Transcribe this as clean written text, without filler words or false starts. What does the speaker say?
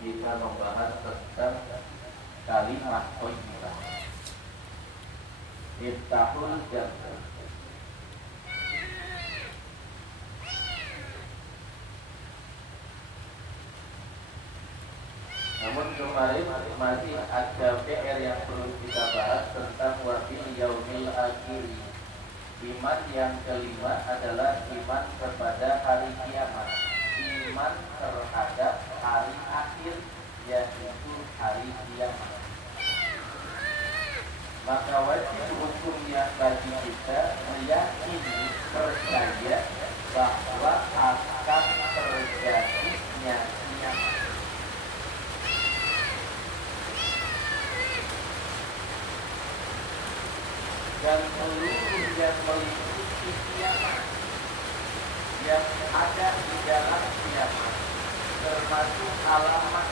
kita membahas tentang kalimat thayyibah. Iftahul jannah. Namun kemarin masih ada PR yang perlu kita bahas tentang wafil yaumil akhir. Iman yang kelima adalah iman kepada hari kiamat, iman terhadap hari akhir, yaitu hari kiamat. Maka wajib hukumnya bagi kita meyakini, percaya bahwa akan terjadinya kiamat. Dan seluruh yang meliputi kiamat yang ada di dalam kiamat, termasuk alamat